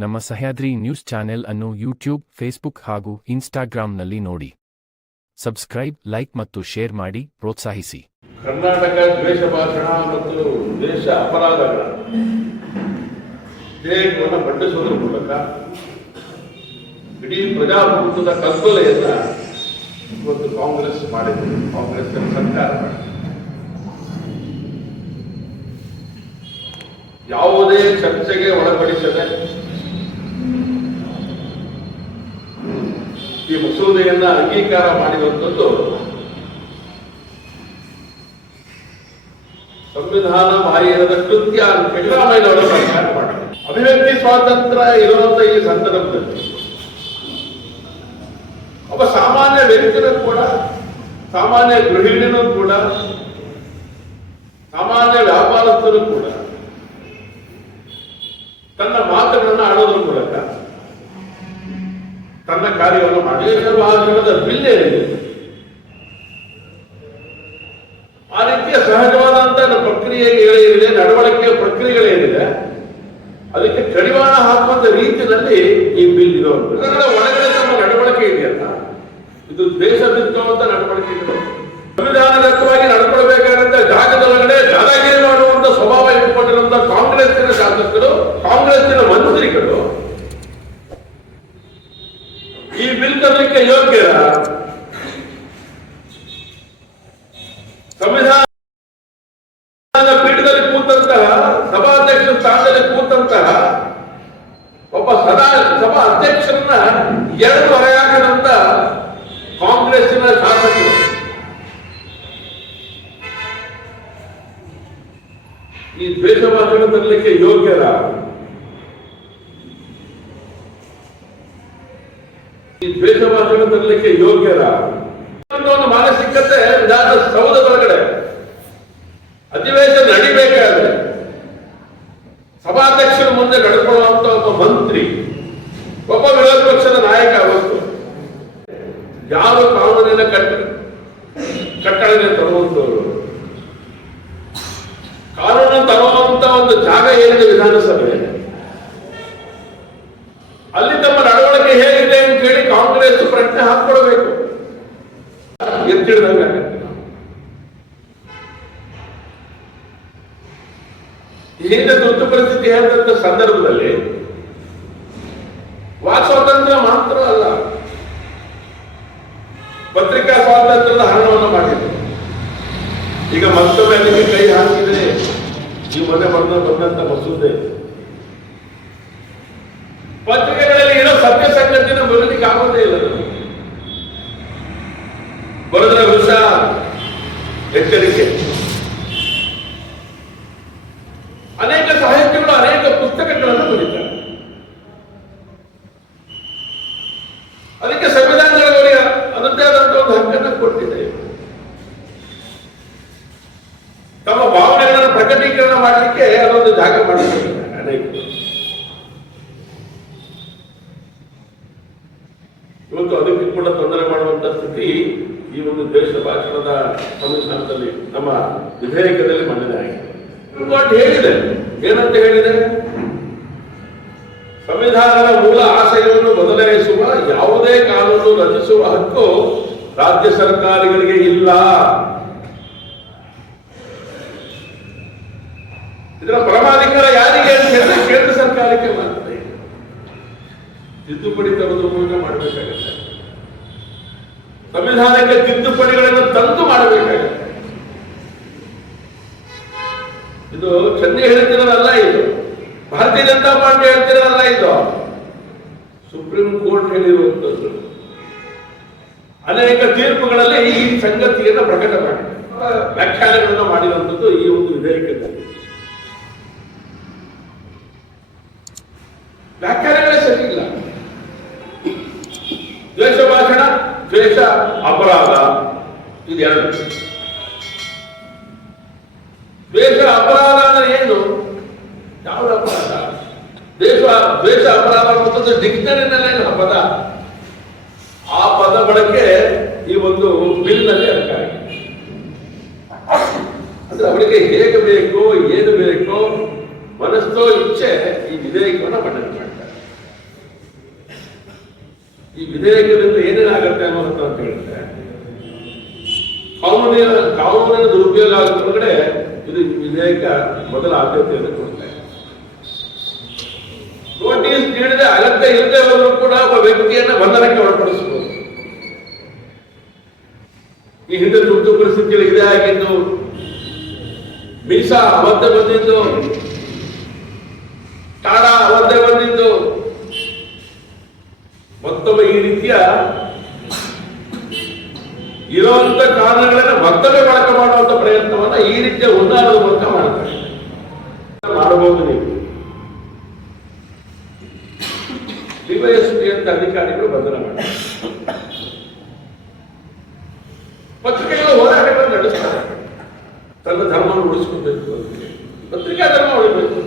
ನಮ್ಮ Sahyadri news channel ಅನ್ನು YouTube, Facebook ಹಾಗೂ ಇನ್ಸ್ಟಾಗ್ರಾಂನಲ್ಲಿ ನೋಡಿ. ಸಬ್ಸ್ಕ್ರೈಬ್, ಲೈಕ್ ಮತ್ತು ಶೇರ್ ಮಾಡಿ ಪ್ರೋತ್ಸಾಹಿಸಿ. ಕರ್ನಾಟಕ ದ್ವೇಷ ಭಾಷಣ ಮತ್ತು ದ್ವೇಷ ಅಪರಾಧಗಳ ವಿಧೇಯಕವನ್ನು ಮಂಡಿಸುವುದರ ಮೂಲಕ ಇಡೀ ಪ್ರಜಾಪ್ರಭುತ್ವದ ಕಗ್ಗೊಲೆಯನ್ನ ಇವತ್ತು ಕಾಂಗ್ರೆಸ್ ಮಾಡಿದೆ. ಕಾಂಗ್ರೆಸ್ ಸರ್ಕಾರ ಮಾಡಿದೆ. ಯಾವುದೇ ಚರ್ಚೆಗೆ ಒಳಪಡಿಸದೆ ಈ ಮಸೂದೆಯನ್ನ ಅಂಗೀಕಾರ ಮಾಡಿರುವಂಥದ್ದು ಸಂವಿಧಾನ ಬಾಹಿರದ ಕೃತ್ಯ ಅಂತ ಸಿದ್ದರಾಮಯ್ಯನವರ ಸರ್ಕಾರ ಮಾಡಿದೆ. ಅಭಿವ್ಯಕ್ತಿ ಸ್ವಾತಂತ್ರ್ಯ ಇರುವಂತ ಈ ಸಂದರ್ಭದಲ್ಲಿ ಒಬ್ಬ ಸಾಮಾನ್ಯ ವ್ಯಕ್ತಿನೂ ಕೂಡ, ಸಾಮಾನ್ಯ ಗೃಹಿಣಿನೂ ಕೂಡ, ಸಾಮಾನ್ಯ ವ್ಯಾಪಾರಸ್ಥರು ಕೂಡ ತನ್ನ ಮಾತುಗಳನ್ನು ಆಡೋದ್ರ ಮೂಲಕ ತನ್ನ ಕಾರ್ಯವನ್ನು ಮಾಡಿ ಭಾಷಣದ ಬಿಲ್ ಏನಿದೆ ಆ ರೀತಿಯ ಸಹಜವಾದಂತಹ ಪ್ರಕ್ರಿಯೆಗಳೇನಿದೆ, ನಡವಳಿಕೆಯ ಪ್ರಕ್ರಿಯೆಗಳೇನಿದೆ ಅದಕ್ಕೆ ಕಡಿವಾಣ ಹಾಕುವಂತ ರೀತಿಯಲ್ಲಿ ಈ ಬಿಲ್ ಇರೋದು. ಒಳಗಡೆ ತಮ್ಮ ನಡವಳಿಕೆ ಇದೆಯಲ್ಲ, ಇದು ದ್ವೇಷ ಬಿತ್ತುವಂತ ನಡವಳಿಕೆಗಳು. ಸಂವಿಧಾನದತ್ತವಾಗಿ ನಡ್ಕೊಳ್ಬೇಕಾದಂತ ಜಾಗದೊಳಗಡೆ ದಾದಾಗಿರಿ ಮಾಡುವಂತ ಸ್ವಭಾವ ಇಟ್ಕೊಂಡಿರುವಂತ ಕಾಂಗ್ರೆಸ್ಸಿನ ಶಾಸಕರು, ಕಾಂಗ್ರೆಸ್ಸಿನ ಮಂತ್ರಿಗಳು ಈ ಬಿಲ್ ತರಲಿಕ್ಕೆ ಯೋಗ್ಯರ? ಸಂವಿಧಾನದ ಪೀಠದಲ್ಲಿ ಕೂತಂತಹ, ಸಭಾಧ್ಯಕ್ಷ ಸ್ಥಾನದಲ್ಲಿ ಕೂತಂತಹ ಒಬ್ಬ ಸಭಾ ಅಧ್ಯಕ್ಷರನ್ನ ಎರಡು ಹೊರೆಯಾಕದಂತ ಕಾಂಗ್ರೆಸ್ಸಿನ ಶಾಸಕರು ಈ ದ್ವೇಷ ಭಾಷಣ ತರಲಿಕ್ಕೆ ಯೋಗ್ಯರ? ಈ ದ್ವೇಷ ಭಾಷಣ ತರಲಿಕ್ಕೆ ಯೋಗ್ಯರ? ಒಂದು ಮಾನಸಿಕತೆ ವಿಧಾನಸೌಧದ ಒಳಗಡೆ ಅಧಿವೇಶನ ನಡಿಬೇಕಾದ್ರೆ ಸಭಾಧ್ಯಕ್ಷರ ಮುಂದೆ ನಡ್ಕೊಳ್ಳುವಂತ ಒಬ್ಬ ಮಂತ್ರಿ, ಒಬ್ಬ ವಿರೋಧ ಪಕ್ಷದ ನಾಯಕ ಅವತ್ತು ಯಾರು ಕಾನೂನಿನ ಕಟ್ಟಳೆ ತರುವಂತವರು, ಕಾನೂನು ತರುವಂತ ಒಂದು ಜಾಗ ಏನಿದೆ ವಿಧಾನಸಭೆ, ಅಲ್ಲಿ ತಮ್ಮ ನಡವಳಿಕೆ ಹೇಗಿದೆ ಅಂತ ಹೇಳಿ ಕಾಂಗ್ರೆಸ್ ಪ್ರಶ್ನೆ ಹಾಕೊಳ್ಬೇಕು. ಎತ್ತಿಡ್ದಂಗ ಹಿಂದೆ ತುರ್ತು ಪರಿಸ್ಥಿತಿ ಹೇಳಿದಂತ ಸಂದರ್ಭದಲ್ಲಿ ವಾಕ್ ಸ್ವಾತಂತ್ರ್ಯ ಮಾತ್ರ ಅಲ್ಲ, ಪತ್ರಿಕಾ ಸ್ವಾತಂತ್ರ್ಯದ ಹರಣವನ್ನು ಮಾಡಿದೆ. ಈಗ ಮತ್ತೊಮ್ಮೆ ಅದಕ್ಕೆ ಕೈ ಹಾಕಿದೆ ಈ ಮೊನ್ನೆ ಬಂದಂತ ಮಸೂದೆ. ಪತ್ರಿಕೆಗಳಲ್ಲಿ ಏನೋ ಸತ್ಯ ಸಂಗತಿನ ಬರಲಿಕ್ಕೆ ಆಗೋದೇ ಇಲ್ಲ. ಬರೆದ್ರ ವಿಷ ಎಚ್ಚರಿಕೆ. ಅನೇಕ ಸಾಹಿತ್ಯಗಳು, ಅನೇಕ ಪುಸ್ತಕಗಳನ್ನು ಬರೀತಾರೆ. ಅದಕ್ಕೆ ಸಂವಿಧಾನಗಳಿಗೆ ಅದರದ್ದೇ ಆದಂತಹ ಒಂದು ಹಕ್ಕನ್ನು ಕೊಟ್ಟಿದೆ. ತಮ್ಮ ಭಾವನೆಗಳನ್ನು ಪ್ರಕಟೀಕರಣ ಮಾಡಲಿಕ್ಕೆ ಅದೊಂದು ಜಾಗ ಮಾಡಿದ್ದಾರೆ ಅನೇಕ. ಇವತ್ತು ಅದಕ್ಕೆ ಕೂಡ ತೊಂದರೆ ಮಾಡುವಂತ ಸ್ಥಿತಿ ಈ ಒಂದು ದೇಶ ಭಾಷಣದ ಸಂವಿಧಾನದಲ್ಲಿ, ನಮ್ಮ ವಿಧೇಯಕದಲ್ಲಿ ಮಂಡನೆ ಆಗಿದೆ. ಹೇಳಿದೆ, ಏನಂತ ಹೇಳಿದೆ? ಸಂವಿಧಾನದ ಮೂಲ ಆಶಯವನ್ನು ಬದಲಾಯಿಸುವ ಯಾವುದೇ ಕಾನೂನು ರಚಿಸುವ ಹಕ್ಕು ರಾಜ್ಯ ಸರ್ಕಾರಗಳಿಗೆ ಇಲ್ಲ. ಇದರ ಪರಮಾಧಿಕಾರ ಯಾರಿಗೆ ಅಂತ ಹೇಳಿದ್ರೆ ಕೇಂದ್ರ ಸರ್ಕಾರಕ್ಕೆ ಮಾತ್ರ. ತಿದ್ದುಪಡಿ ತರುವುದರ ಮೂಲಕ ಮಾಡಬೇಕಾಗುತ್ತೆ. ಸಂವಿಧಾನಕ್ಕೆ ತಿದ್ದುಪಡಿಗಳನ್ನು ತಂದು ಮಾಡಬೇಕಾಗುತ್ತೆ. ಇದು ಚಂದಿ ಹೇಳ್ತಿರೋದಲ್ಲ, ಇದು ಭಾರತೀಯ ಜನತಾ ಪಾರ್ಟಿ ಹೇಳ್ತಿರೋದಲ್ಲ, ಇದು ಸುಪ್ರೀಂ ಕೋರ್ಟ್ ಹೇಳಿರುವಂತದ್ದು. ಅನೇಕ ತೀರ್ಪುಗಳಲ್ಲಿ ಈ ಸಂಗತಿಯನ್ನು ಪ್ರಕಟ ಮಾಡಿದೆ, ವ್ಯಾಖ್ಯಾನಗಳನ್ನು ಮಾಡಿರುವಂತದ್ದು ಈ ಒಂದು ವಿಧೇಯಕದಲ್ಲಿ. ವ್ಯಾಖ್ಯಾನಗಳೇ ಸರಿ ಇಲ್ಲ. ದ್ವೇಷ ಭಾಷಣ, ದ್ವೇಷ ಅಪರಾಧ, ಇದೆರಡು. ದ್ವೇಷ ಅಪರಾಧ ಅಂದ್ರೆ ಏನು? ಯಾವ ಅಪರಾಧ? ದ್ವೇಷ ಅಪರಾಧ ಅನ್ನುವಂಥದ್ದು ಡಿಕ್ಷನರಿನಲ್ಲೇ ಪದ. ಆ ಪದ ಬಳಕೆ ಈ ಒಂದು ಬಿಲ್ ನಲ್ಲಿ ಅಧಿಕಾರಿ. ಅಂದ್ರೆ ಅವಳಿಗೆ ಹೇಗೆ ಬೇಕೋ, ಏನು ಬೇಕೋ, ಮನಸ್ಸೋ ಇಚ್ಛೆ ಈ ವಿಧೇಯಕವನ್ನು ಮಂಡನೆ ಮಾಡ್ತಾರೆ. ಈ ವಿಧೇಯಕದಿಂದ ಏನೇನಾಗುತ್ತೆ ಅನ್ನೋದಂತ ಅಂತ ಹೇಳಿದ್ರೆ ಕಾನೂನಿನ ದುರುಪಯೋಗ ಆಗುವ ಒಳಗಡೆ ಇದು ವಿಧೇಯಕ ಮೊದಲ ಆದ್ಯತೆಯನ್ನು ಕೊಡ್ತಾ ಇದೆ. ನೋಟಿಸ್ ನೀಡದೆ ಅಗತ್ಯ ಇಲ್ಲದೆ ಹೋದರೂ ಕೂಡ ಒಬ್ಬ ವ್ಯಕ್ತಿಯನ್ನ ಬಂಧನಕ್ಕೆ ಒಳಪಡಿಸಬಹುದು. ಈ ಹಿಂದೆ ತುರ್ತು ಪರಿಸ್ಥಿತಿಯಲ್ಲಿ ಇದೇ ಆಗಿದ್ದು, ಮೀಸಾ ಅವತ್ತೇ ಬಂದಿದ್ದು, ಟಾಡಾ ಅವತ್ತೇ ಬಂದಿದ್ದು. ಮತ್ತೊಮ್ಮೆ ಈ ರೀತಿಯ ಇರುವಂತ ಕಾರಣಗಳನ್ನ ಮತ್ತೊಮ್ಮೆ ಬಳಕೆ ಮಾಡುವಂತ ಪ್ರಯತ್ನವನ್ನ ಈ ರೀತಿಯ ಉನ್ನಾರದ ಮೂಲಕ ಮಾಡ್ತಾರೆ. ಮಾಡಬಹುದು ನೀವು ಡಿವೈಎಸ್ಪಿ ಅಂತ ಅಧಿಕಾರಿಗಳು ಬಂಧನ ಮಾಡಿ ಪತ್ರಿಕೆಗಳ ಹೋರಾಟಗಳನ್ನು ನಡೆಸ್ತಾರೆ. ತನ್ನ ಧರ್ಮವನ್ನು ಉಳಿಸ್ಕೊಳ್ಬೇಕು ಅಂತ ಪತ್ರಿಕಾ ಧರ್ಮ ಉಳಿಬೇಕು.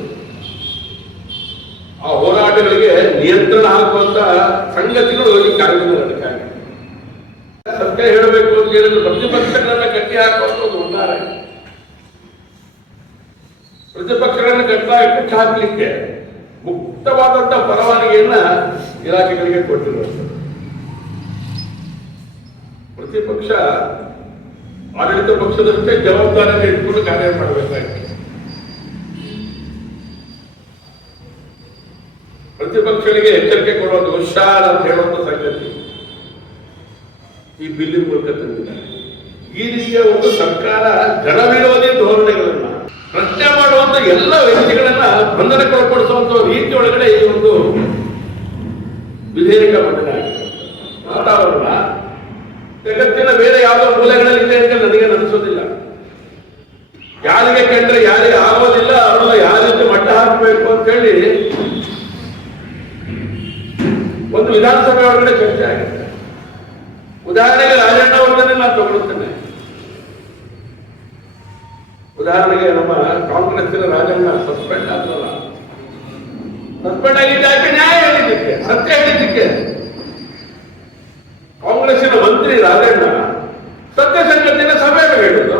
ಆ ಹೋರಾಟಗಳಿಗೆ ನಿಯಂತ್ರಣ ಹಾಕುವಂತ ಸಂಗತಿಗಳು ಈ ಕಾಲದಿಂದ ನಡೆಕಾಗಿದೆ. ಸತ್ಯ ಹೇಳಬೇಕು ಅಂತ ಹೇಳಿದ್ರೆ ಪ್ರತಿಪಕ್ಷಗಳನ್ನ ಕಟ್ಟಿ ಹಾಕುವಂತ ಒಂದು ಹುನ್ನಾರ. ಪ್ರತಿಪಕ್ಷಗಳನ್ನ ಕಟ್ಟಿ ಹಾಕಲಿಕ್ಕೆ ಮುಕ್ತವಾದಂತ ಪರವಾನಗಿಯನ್ನ ಇಲಾಖೆಗಳಿಗೆ ಕೊಟ್ಟಿರುವಂಥದ್ದು. ಪ್ರತಿಪಕ್ಷ ಆಡಳಿತ ಪಕ್ಷದಷ್ಟೇ ಜವಾಬ್ದಾರಿಯನ್ನು ಇಟ್ಕೊಂಡು ಕಾರ್ಯ ಮಾಡಬೇಕಾಗಿದೆ. ಪ್ರತಿಪಕ್ಷಗಳಿಗೆ ಎಚ್ಚರಿಕೆ ಕೊಡುವಂತ ಹುಷಾರ್ ಅಂತ ಹೇಳುವಂತ ಸಂಗತಿ ಈ ಬಿಲ್ಲಿನ ಮೂಲಕ ತಂದಿದ್ದಾರೆ. ಈ ರೀತಿಯ ಒಂದು ಸರ್ಕಾರ ಜನವಿರೋಧಿ ಧೋರಣೆಗಳನ್ನ ಪ್ರಶ್ನೆ ಮಾಡುವಂತ ಎಲ್ಲ ವ್ಯಕ್ತಿಗಳನ್ನ ಬಂಧನಕ್ಕೆ ಒಳಪಡಿಸುವಂತ ರೀತಿ ಒಳಗಡೆ ಈ ಒಂದು ವಿಧೇಯಕ ಮಂಡನೆ ಆಗಿದೆ. ವಾತಾವರಣ ಜಗತ್ತಿನ ಬೇರೆ ಯಾವುದೋ ಮೂಲೆಗಳಲ್ಲಿ ಇದೆ ಅಂತ ನನಗೆ ಅನಿಸೋದಿಲ್ಲ. ಯಾರಿಗೆ ಕಂಡ್ರೆ ಯಾರಿಗೆ ಆಗೋದಿಲ್ಲ ಅವರನ್ನ ಯಾವ ರೀತಿ ಮಟ್ಟ ಹಾಕಬೇಕು ಅಂತ ಹೇಳಿ ಒಂದು ವಿಧಾನಸಭೆ ಒಳಗಡೆ ಚರ್ಚೆ ಆಗಿದೆ. ಉದಾಹರಣೆಗೆ ರಾಜಣ್ಣ ಅವರನ್ನೇ ನಾನು ತಗೊಳ್ತೇನೆ. ಉದಾಹರಣೆಗೆ ನಮ್ಮ ಕಾಂಗ್ರೆಸ್ಸಿನ ರಾಜಣ್ಣ ಸಸ್ಪೆಂಡ್ ಆದ್ರಲ್ಲ, ಸಸ್ಪೆಂಡ್ ಆಗಿದ್ದಕ್ಕೆ ನ್ಯಾಯ ಹೇಳಿದ್ದಕ್ಕೆ, ಸತ್ಯ ಹೇಳಿದ್ದಕ್ಕೆ. ಕಾಂಗ್ರೆಸ್ಸಿನ ಮಂತ್ರಿ ರಾಜಣ್ಣ ಸತ್ಯ ಸಂಗತಿನ ಸಭೆಯಲ್ಲಿ ಹೇಳಿದ್ರು,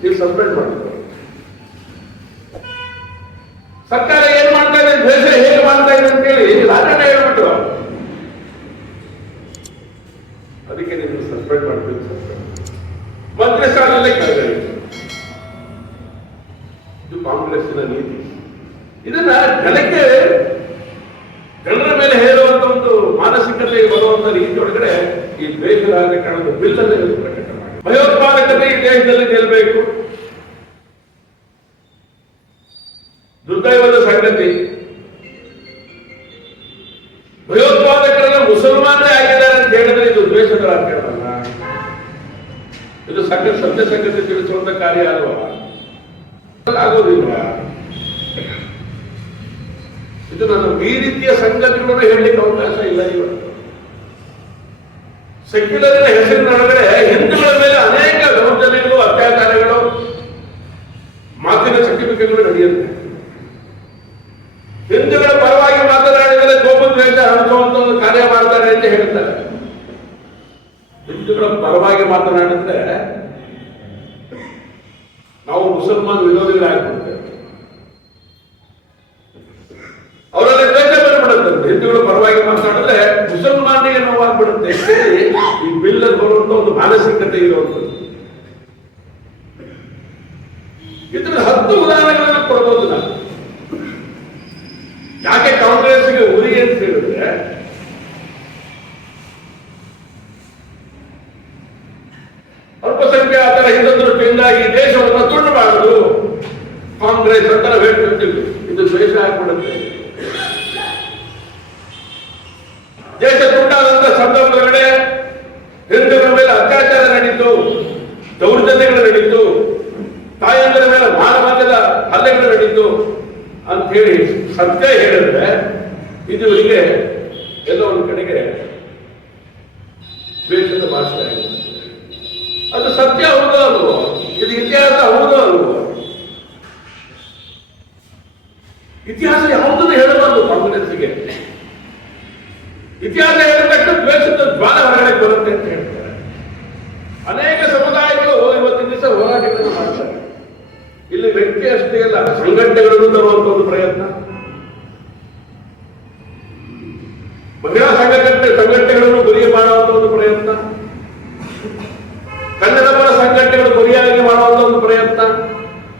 ನೀವು ಸಸ್ಪೆಂಡ್ ಮಾಡಿದ್ರು. ಸರ್ಕಾರ ಏನ್ ಮಾಡ್ತಾ ಇದೆ, ದ್ವೇಷ ಹೇಗೆ ಮಾಡ್ತಾ ಇದೆ ಅಂತ ಹೇಳಿ ರಾಜಣ್ಣ ಹೇಳ್ಬಿಟ್ಟು ಅದಕ್ಕೆ ನೀವು ಸಸ್ಪೆಂಡ್ ಮಾಡ್ತೀವಿ. ಮಂತ್ರಿ ಸ್ಥಾನದಲ್ಲೇ ಕರೆದೊಯ್ತು. ಇದು ಕಾಂಗ್ರೆಸ್ಸಿನ ನೀತಿ. ಇದನ್ನ ಜನರ ಮೇಲೆ ಹೇರುವಂತ ಒಂದು ಮಾನಸಿಕತೆಗೆ ಬರುವಂತ ರೀತಿ ಒಳಗಡೆ ಈ ದ್ವೇಷ ರಾಜಕಾರಣದ ಬಿಲ್ ಅನ್ನು ಪ್ರಕಟ ಮಾಡಿ ಭಯೋತ್ಪಾದಕತೆ ಈ ದೇಶದಲ್ಲಿ ನಿಲ್ಲಬೇಕು. ದುರ್ದೈವದ ಸಂಗತಿ, ಭಯೋತ್ಪಾದಕರನ್ನ ಮುಸಲ್ಮಾನರೇ ಆಗಿದ್ದಾರೆ ಅಂತ ಹೇಳಿದ್ರೆ ಇದು ದ್ವೇಷದ ರಾಜಕಾರಣ, ಇದು ಸತ್ಯ ಸಂಗತಿ ತಿಳಿಸುವಂತ ಕಾರ್ಯ ಅಲ್ವಾ? ಆಗೋದಿಲ್ಲ. ಇದು ನನ್ನ ಈ ರೀತಿಯ ಸಂಗತಿಗಳನ್ನು ಹೇಳಲಿಕ್ಕೆ ಅವಕಾಶ ಇಲ್ಲ. ಇವತ್ತು ಸೆಕ್ಯುಲರಿನ ಹೆಸರಿನೊಳಗಡೆ ಹಿಂದೂಗಳ ಮೇಲೆ ಅನೇಕ ದೌರ್ಜನ್ಯಗಳು, ಅತ್ಯಾಚಾರಗಳು, ಮಾತಿನ ಚಟುವಟಿಕೆಗಳು ನಡೆಯುತ್ತೆ. ಹಿಂದೂಗಳ ಪರವಾಗಿ ಮಾತನಾಡಿದರೆ ಕೋಪದ್ವೇಷ ಹಂಚುವಂತ ಒಂದು ಕಾರ್ಯ ಮಾಡ್ತಾರೆ ಅಂತ ಹೇಳ್ತಾರೆ. ಹಿಂದೂಗಳ ಪರವಾಗಿ ಮಾತನಾಡಿದ್ರೆ ನಾವು ಮುಸಲ್ಮಾನ್ ವಿರೋಧಿಗಳಾಗ್ಬಿಡ್ತೇವೆ. ಅವರಲ್ಲಿ ದ್ವೇಷ ಬಂದ್ಬಿಡುತ್ತೆ. ಹಿಂದೂಗಳ ಪರವಾಗಿ ಮಾತನಾಡಿದ್ರೆ ಮುಸಲ್ಮಾನಿಗೆ ನೋವಾಗ್ಬಿಡುತ್ತೆ. ಈ ಬಿಲ್ ಅಲ್ಲಿ ಬರುವಂತ ಒಂದು ಮಾನಸಿಕತೆ ಇರುವಂಥದ್ದು. ಇದ್ರ 10 ಉದಾಹರಣೆಗಳನ್ನು ಕೊಡ್ಬೋದು ನಾನು. ಯಾಕೆ ಕಾಂಗ್ರೆಸ್ಗೆ ಉರಿ ಅಂತ ಹೇಳಿದ್ರೆ, ಅಲ್ಪಸಂಖ್ಯಾತರ ಹಿತದೃಷ್ಟಿಯಿಂದ ಈ ದೇಶವನ್ನು ತುಂಡು ಮಾಡುವುದು ಕಾಂಗ್ರೆಸ್ ಅಂತ ನಾವು ಹೇಳ್ತಿರ್ತೀವಿ. ಇದು ದ್ವೇಷ ಆಗ್ಬಿಡುತ್ತೆ. ದೇಶ ತುಂಡಾದಂತ ಸಂದರ್ಭದೊಳಗಡೆ ಹಿಂದೂಗಳ ಮೇಲೆ ಅತ್ಯಾಚಾರ ನಡೀತು, ದೌರ್ಜನ್ಯಗಳು ನಡೀತು, ತಾಯಂದಿರ ಮೇಲೆ ಮಾನವಂತದ ಹಲ್ಲೆಗಳು ನಡೀತು ಅಂತ ಹೇಳಿ ಸತ್ಯ ಹೇಳಿದ್ರೆ ಇದು ಇವರಿಗೆ ಎಲ್ಲೋ ಒಂದು ಕಡೆಗೆ ದ್ವೇಷದ ಭಾಷೆ ಆಗಿದೆ. ಅದು ಸತ್ಯ ಹೌದೋ ಅಲ್ವೋ? ಇದು ಇತಿಹಾಸ ಹೌದೋ ಅಲ್ವೋ? ಇತಿಹಾಸ ಯಾವುದನ್ನು ಹೇಳಬಾರ್ದು ಕಾಂಗ್ರೆಸ್ಸಿಗೆ. ಇತಿಹಾಸ ಹೇಳಿದಕ್ಕ ದ್ವೇಷದ ಜ್ವಾಲ ಹೊರಗಡೆ ಬರುತ್ತೆ ಅಂತ ಹೇಳ್ತಾರೆ. ಅನೇಕ ಸಮುದಾಯಗಳು ಇವತ್ತಿನ ದಿವಸ ಹೋರಾಟಗಳನ್ನು ಮಾಡ್ತಾರೆ. ಇಲ್ಲಿ ವ್ಯಕ್ತಿ ಅಷ್ಟೇ ಅಲ್ಲ, ಸಂಘಟನೆಗಳನ್ನು ತರುವಂತ ಒಂದು ಪ್ರಯತ್ನ. ಮಹಿಳಾ ಸಂಘಟನೆಗಳನ್ನು ಗುರಿ ಮಾಡುವಂತ ಒಂದು ಪ್ರಯತ್ನ, ಕನ್ನಡ ಪರ ಸಂಘಟನೆಗಳು ಗುರಿಯಾಗಿ ಮಾಡುವಂತ ಒಂದು ಪ್ರಯತ್ನ.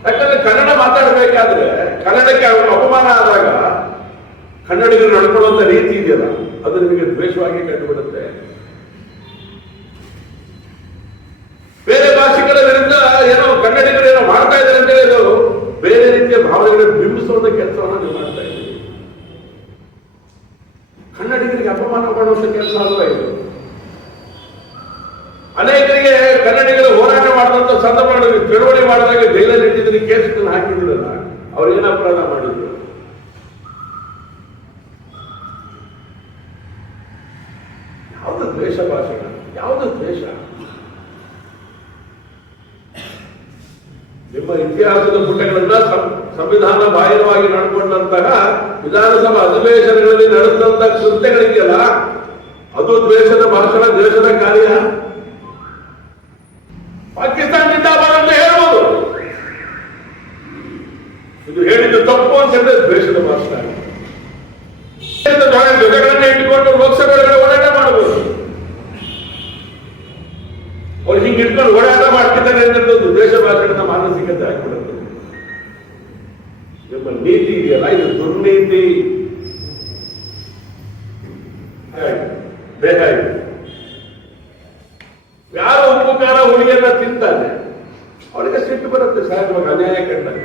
ಯಾಕಂದ್ರೆ ಕನ್ನಡ ಮಾತಾಡಬೇಕಾದ್ರೆ ಕನ್ನಡಕ್ಕೆ ಅಪಮಾನ ಆದಾಗ ಕನ್ನಡಿಗರು ನಡ್ಕೊಳ್ಳುವಂತ ರೀತಿ ಇದೆಯಲ್ಲ, ಅದು ನಿಮಗೆ ದ್ವೇಷವಾಗಿ ಕಂಡುಬಿಡುತ್ತೆ. ಬೇರೆ ಭಾಷಿಕರ ವಿರುದ್ಧ ಏನೋ ಕನ್ನಡಿಗರು ಏನೋ ಮಾಡ್ತಾ ಇದ್ದಾರೆ ಅಂತ ಹೇಳಿ ಬೇರೆ ರೀತಿಯ ಭಾವನೆಗಳನ್ನು ಬಿಂಬಿಸುವಂತ ಕೆಲಸವನ್ನು ನೀವು ಮಾಡ್ತಾ ಇದ್ದೀರಿ. ಕನ್ನಡಿಗರಿಗೆ ಅಪಮಾನ ಮಾಡುವಂತ ಕೆಲಸ ಅಲ್ವಾ ಇದು? ಅನೇಕರಿಗೆ ಕನ್ನಡಿಗರು ಹೋರಾಟ ಮಾಡಿದಂತ ಸಂದರ್ಭಗಳಲ್ಲಿ ಚಳವಳಿ ಮಾಡಿದಾಗ ಜೈಲಲ್ಲಿ ಇಟ್ಟಿದ್ರೆ ಕೇಸ್ಗಳನ್ನು ಹಾಕಿದ್ರಲ್ಲ, ಅವ್ರು ಏನ ಅಪರಾಧ ಮಾಡಿದ್ರು? ಯಾವುದು ದ್ವೇಷ ಭಾಷಣ? ಯಾವುದು ದ್ವೇಷ? ನಿಮ್ಮ ಇತಿಹಾಸದ ಪುಟಗಳನ್ನ ಸಂವಿಧಾನ ಬಾಹಿರವಾಗಿ ನಡ್ಕೊಂಡಂತಹ ವಿಧಾನಸಭಾ ಅಧಿವೇಶನಗಳಲ್ಲಿ ನಡೆದಂತಹ ಕೃತ್ಯಗಳಿದೆಯಲ್ಲ, ಅದು ದ್ವೇಷದ ಭಾಷಣ, ದ್ವೇಷದ ಕಾರ್ಯ. ಪಾಕಿಸ್ತಾನ ಜಿಂದಾಬಾದ್ ಅಂತ ಹೇಳ್ಬೋದು, ಇದು ಹೇಳಿದ್ದು ತಪ್ಪು ಅಂತ ಹೇಳಿದ್ರೆ ದ್ವೇಷದ ಭಾಷಣ. ಧ್ವಜಗಳನ್ನ ಇಟ್ಟುಕೊಂಡು ಲೋಕಸಭೆಗಳಲ್ಲಿ ಹೋರಾಟ ಮಾಡಬಹುದು. ಅವ್ರು ಹಿಂಗೆ ಇಟ್ಕೊಂಡು ಓಡಾಟ ಮಾಡ್ತಿದ್ದಾರೆ ಅನ್ನೋದು ದ್ವೇಷ ಭಾಷಣದ ಮಾನಸಿಕತೆ ಆಗ್ಬಿಡುತ್ತೆ. ನಿಮ್ಮ ನೀತಿ ಇದೆಯಲ್ಲ, ಇದು ದುರ್ನೀತಿ. ದೇಹ ಇದೆ. ಯಾರು ಉಪ್ಪು ಖಾರ ಹುಳಿಯನ್ನ ತಿಂತಾನೆ ಅವರಿಗೆ ಸಿಟ್ಟು ಬರುತ್ತೆ ಸಹಜವಾಗಿ, ಅನ್ಯಾಯ ಕಂಡಾಗ.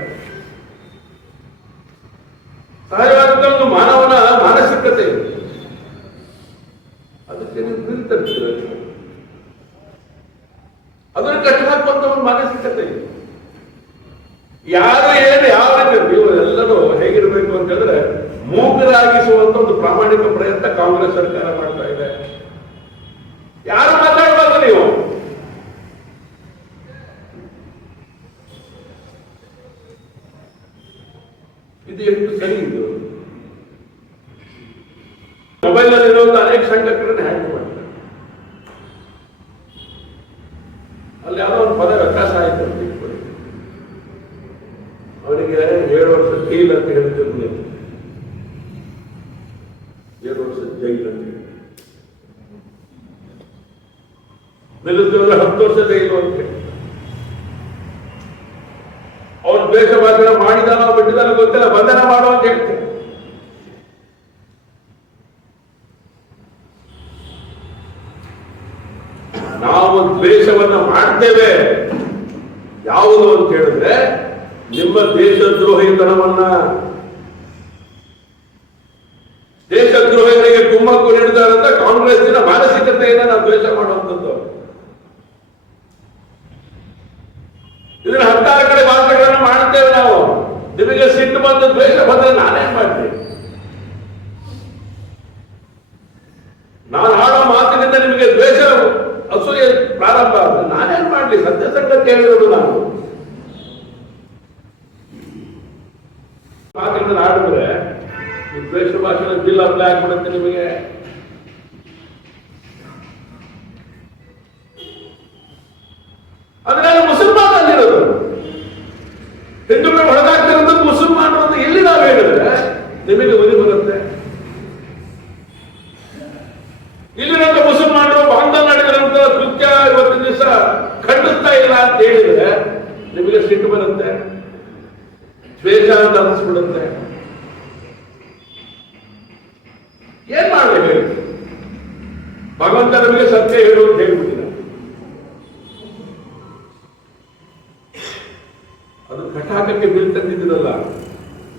ಸಹಜವಾದಂತ ಒಂದು ಮಾನವನ ಮಾನಸಿಕತೆ ಇದೆ, ಅದಕ್ಕೆ ನೀವು ಬೀಳ್ತಿರ್ತೀರ. ಅದನ್ನು ಕಟ್ಟಹಾಕುವಂತ ಒಂದು ಮಾನಸಿಕತೆ ಇದೆ. ಯಾರು ಏನು ಯಾವ ರೀತಿ ನೀವು ಎಲ್ಲರೂ ಹೇಗಿರಬೇಕು ಅಂತ ಹೇಳಿದ್ರೆ ಮೂಕರಾಗಿಸುವಂತ ಒಂದು ಪ್ರಾಮಾಣಿಕ ಪ್ರಯತ್ನ ಕಾಂಗ್ರೆಸ್ ಸರ್ಕಾರ ಮಾಡ್ತಾ ಇದೆ. ಯಾರು ಮಾತಾಡಬಾರ್ದು ನೀವು. ಇದು ಎಷ್ಟು ಸರಿ? ಇದು ಮೊಬೈಲ್ ನಲ್ಲಿ ಇರುವಂತಹ ಅನೇಕ ಸಂಘಟನೆಗಳನ್ನು ಹ್ಯಾಂಡಲ್ ಮಾಡ್ತಾರೆ. ಅಲ್ಲಿ ಯಾವುದೋ ಒಂದು ಪದ ವ್ಯತ್ಯಾಸ ಆಯಿತು ಅಂತ ಇಟ್ಕೊಳ್ಳಿ, ಅವನಿಗೆ 7 ವರ್ಷ ಜೈಲ್ ಅಂತ ಹೇಳ್ತಿರ್ಲಿ, 7 ವರ್ಷ ಜೈಲ್ ಅಂತ ಹೇಳಿ ನಿಲ್ಲಿಸಿದ್ರೆ 10 ವರ್ಷ ಜೈಲು ಅಂತ ಹೇಳಿ. ಅವನು ದ್ವೇಷ ಭಾಷಣ ಮಾಡಿದಾನೋ ಬಿಟ್ಟಿದಾನೋ ಗೊತ್ತಿಲ್ಲ, ಬಂಧನ ಮಾಡೋ ಅಂತ ಹೇಳ್ತಾರೆ. ನಾವು ದ್ವೇಷವನ್ನ ಮಾಡ್ತೇವೆ ಯಾವುದು ಅಂತ ಹೇಳಿದ್ರೆ ನಿಮ್ಮ ದೇಶದ್ರೋಹಿತನವನ್ನ, ದೇಶದ್ರೋಹಿಗಳಿಗೆ ಕುಮ್ಮಕ್ಕು ನೀಡಿದಾರಂತ ಕಾಂಗ್ರೆಸ್ಸಿನ ಮಾನಸಿಕತೆಯನ್ನ ನಾವು ದ್ವೇಷ ಮಾಡುವಂಥದ್ದು. ಇದನ್ನ 16 ಕಡೆ ಭಾಷೆಗಳನ್ನು ಮಾಡ್ತೇವೆ ನಾವು. ನಿಮಗೆ ಸಿಟ್ಟು ಬಂದು ದ್ವೇಷ ಬಂದ್ರೆ ನಾನೇನ್ ಮಾಡ್ತೀನಿ? ನಾನು ಆಡೋ ಮಾತಿನಿಂದ ನಿಮಗೆ ದ್ವೇಷ ಅಸೂಯೆ ಪ್ರಾರಂಭ ಆದ್ರೆ ನಾನೇನ್ ಮಾಡ್ಲಿ? ಸತ್ಯ ಸಂಗತಿ ಹೇಳಿರೋದು ನಾನು. ಮಾತಿನಿಂದ ಆಡಿದ್ರೆ ಈ ದ್ವೇಷ ಭಾಷಣ ಬಿಲ್ ಅಪ್ಲೈ ಆಗ್ಬಿಡುತ್ತೆ ನಿಮಗೆ. ಅಂದ್ರೆ ಮುಸಲ್ಮಾನ ಅಲ್ಲಿರೋದು, ಹಿಂದೂಗಳು ಹೊಡೆದಾಗ್ತಿರೋದು ಮುಸಲ್ಮಾನರು ಅಂತ ಎಲ್ಲಿ ನಾವು ಹೇಳಿದ್ರೆ ನಿಮಗೆ ಒಲಿ ಬರುತ್ತೆ. ಇಲ್ಲಿರಂತ ಮುಸಲ್ಮಾನರು ಬಾಂಗ್ಲಾ ನಡೆದಿರುವಂತ ಕೃತ್ಯ ಇವತ್ತಿನ ದಿವಸ ಖಂಡಿಸ್ತಾ ಇಲ್ಲ ಅಂತ ಹೇಳಿದ್ರೆ ನಿಮಗೆ ಸಿಟ್ಟು ಬರುತ್ತೆ, ದ್ವೇಷ ಅಂತ ಅನಿಸ್ಬಿಡುತ್ತೆ. ಏನ್ ಮಾಡ್ಬೇಕು ಹೇಳಿ? ಭಗವಂತ ನಮಗೆ ಸತ್ಯ ಹೇಳು ಅಂತ ಹೇಳ್ಬಿಟ್ಟಿಲ್ಲ. ಅದು ಕಟಾಕಕ್ಕೆ ಬೀಳ್ತಂದಿದ್ದೀರಲ್ಲ,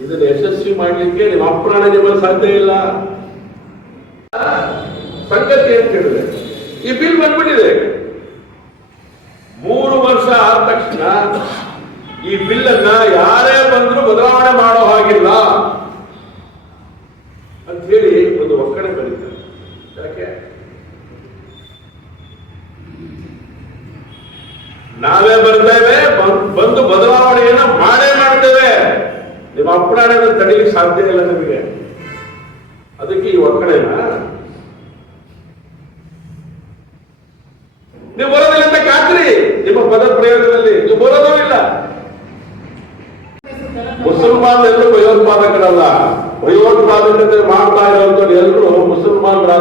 ಇದನ್ನು ಯಶಸ್ವಿ ಮಾಡ್ಲಿಕ್ಕೆ ನಿಮ್ಮ ಅಪ್ರಾಣ ನಿಮ್ಮಲ್ಲಿ ಸಾಧ್ಯ ಇಲ್ಲ. ಸಂಗತಿ ಅಂತ ಹೇಳಿದ್ರೆ ಈ ಬಿಲ್ ಬಂದ್ಬಿಟ್ಟಿದೆ. 3 ವರ್ಷ ಆದ ತಕ್ಷಣ ಈ ಬಿಲ್ ಅನ್ನ ಯಾರೇ ಬಂದ್ರು ಬದಲಾವಣೆ ಮಾಡೋ ಹಾಗಿಲ್ಲ ಅಂತ ಹೇಳಿ ಒಂದು ಒಕ್ಕಣೆ ಬರೀತಾರೆ. ಯಾಕೆ? ನಾವೇ ಬರ್ತೇವೆ, ಬಂದು ಬದಲಾವಣೆಯನ್ನ ಮಾಡೇ ಮಾಡ್ತೇವೆ. ನಿಮ್ಮ ಅಪ್ರಾಣನ ತಡೆಯಲಿಕ್ಕೆ ಸಾಧ್ಯ ಇಲ್ಲ ನಿಮಗೆ. ಅದಕ್ಕೆ ಈ ಒಕ್ಕಣೆನ ನೀವು ಬರೋದಿಲ್ಲ ಅಂತ ಖಾತ್ರಿ. ನಿಮ್ಮ ಪದ ಪ್ರಯೋಗದಲ್ಲಿ ನೀವು ಬರೋದೂ ಇಲ್ಲ. ಮುಸಲ್ಮಾನರೆಲ್ಲರೂ ಭಯೋತ್ಪಾದಕರಲ್ಲ. ಭಯೋತ್ಪಾದಕತೆ ಮಾಡ್ತಾ ಇರುವಂತವ್ರು ಎಲ್ಲರೂ ಮುಸಲ್ಮಾನರ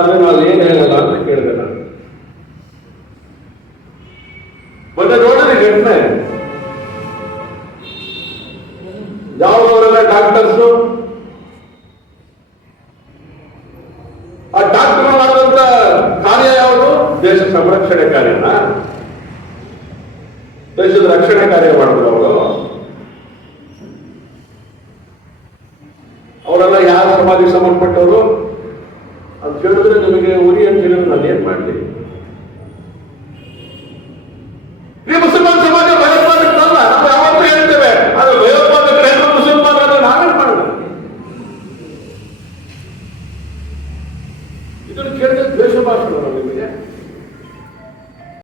ಹೆಮ್ಮೆ. ಯಾವುದವರೆಲ್ಲ ಡಾಕ್ಟರ್ಸು, ಆ ಡಾಕ್ಟರ್ ಮಾಡುವಂತ ಕಾರ್ಯ ಯಾವುದು? ದೇಶ ಸಂರಕ್ಷಣೆ ಕಾರ್ಯನ, ದೇಶದ ರಕ್ಷಣೆ ಕಾರ್ಯ ಮಾಡಿದ್ರು ಅವರು. ಅವರೆಲ್ಲ ಯಾವ ಸಮಾಧಿಗೆ ಸಂಬಂಧಪಟ್ಟವರು ಅಂತ ಹೇಳಿದ್ರೆ ನಿಮಗೆ ಉರಿ ಅಂತ ಹೇಳಿದ್ರೆ ನಾನು ಏನ್ ಮಾಡ್ಲಿ?